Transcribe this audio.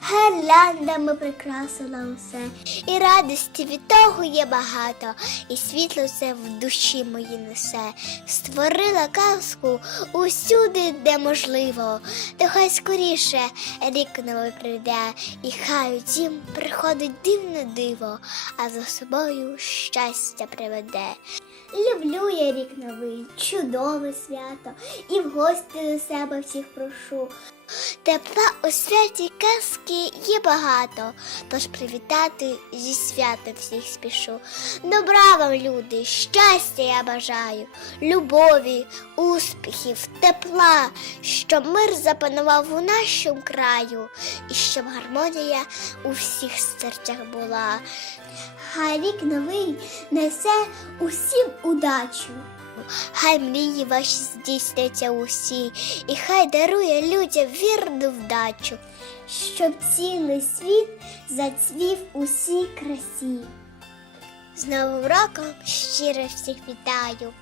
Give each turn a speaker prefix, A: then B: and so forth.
A: хату, гирляндами прикрасила усе. І радості від того є багато, і світло все в душі мої несе. Створила казку усюди, де можливо. То хай скоріше рік новий прийде, і хай у дім приходить дивне диво, а за собою щастя приведе. Люблю я рік новий, чудове свято, і в гості до себе всіх прошу. Тепла у святі казки є багато, тож привітати зі святом всіх спішу. Добра вам, люди, щастя я бажаю, любові, успіхів, тепла, щоб мир запанував у нашому краю, і щоб гармонія у всіх серцях була. Хай рік новий несе усім удачу. Хай мрії ваші здійсняться усі, і хай дарує людям вірну вдачу, щоб цілий світ зацвів усій красі. З Новим роком щиро всіх вітаю.